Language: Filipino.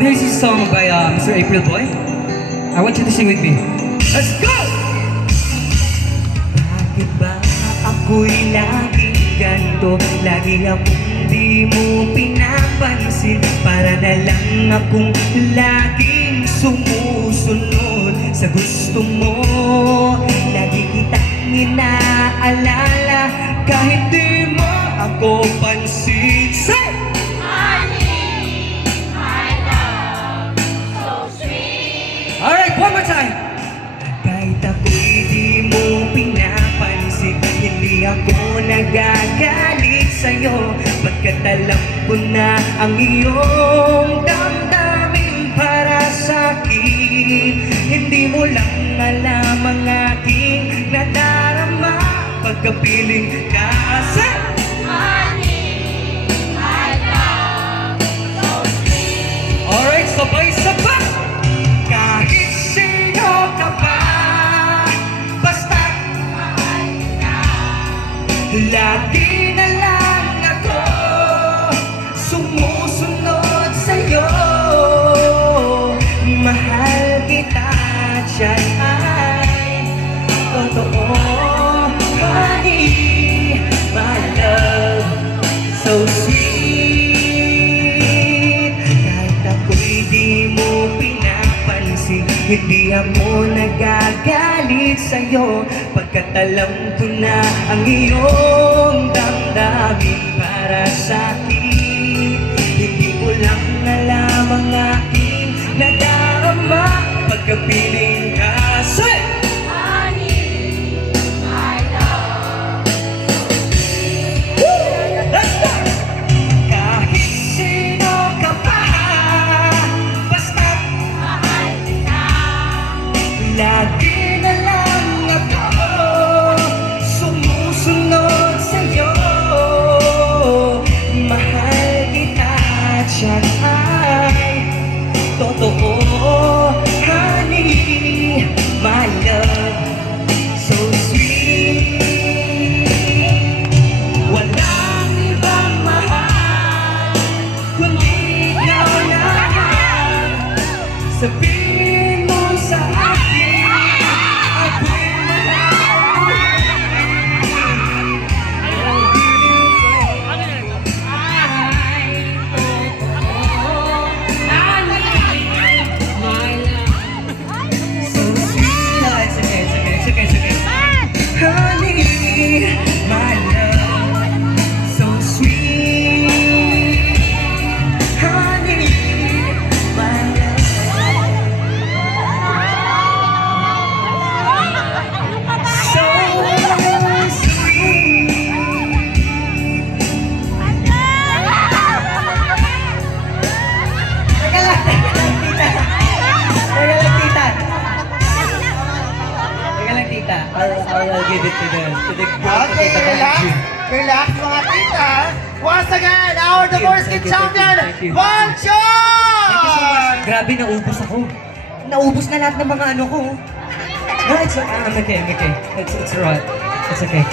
This is a song by Mr. April Boy. I want you to sing with me. Let's go! Bakit ba ako'y laging ganito? Lagi akong di mo pinapansin. Para na lang akong laging sumusunod sa gusto mo. Lagi kitang inaalala kahit di mo ako pansin. Say! Alright, one more time. Kahit ako'y di mo pinapansin, hindi ako nagagalit sa'yo. Pagkat alam ko na ang iyong damdamin para sa'kin. Hindi mo lang alam ang aking nadarama pagkapiling ka sa Alright, sabay-sabay. kahit sino ka pa. Basta lagi na lang ako sumusunod sa'yo. Mahal kita, tiyan ay totoo. Honey, my love, so sweet. Kahit ako'y di mo pinapansin, hindi ako nagagalit sa'yo. Pagkat alam ko na ang iyong damdamin para sa'kin. Hindi ko lang alam ang aking nadarama pagkapiling ka. Say! Let's go! Kahit sino ka pa, basta lagi na lang ako sumusunod sa'yo. Mahal kita, tiyan ay totoo. Honey, my love, so sweet. Walang ibang mahal kundi ikaw lang. Sabihin mo sa akin, ako'y so sweet. No, it's okay, it's okay, it's okay, it's okay. Honey, my love, so sweet. Honey, my love, so sweet. Teka lang, tita. Teka lang, tita. Teka lang, tita. I'll give it to the Okay, relax. Relax mga tita. Once again, our Dvorsky champion, Thank you. Pancho! Grabe, naubos ako. Naubos na lahat ng mga ano ko. No, it's okay, I'm okay, I'm okay. It's alright. It's okay.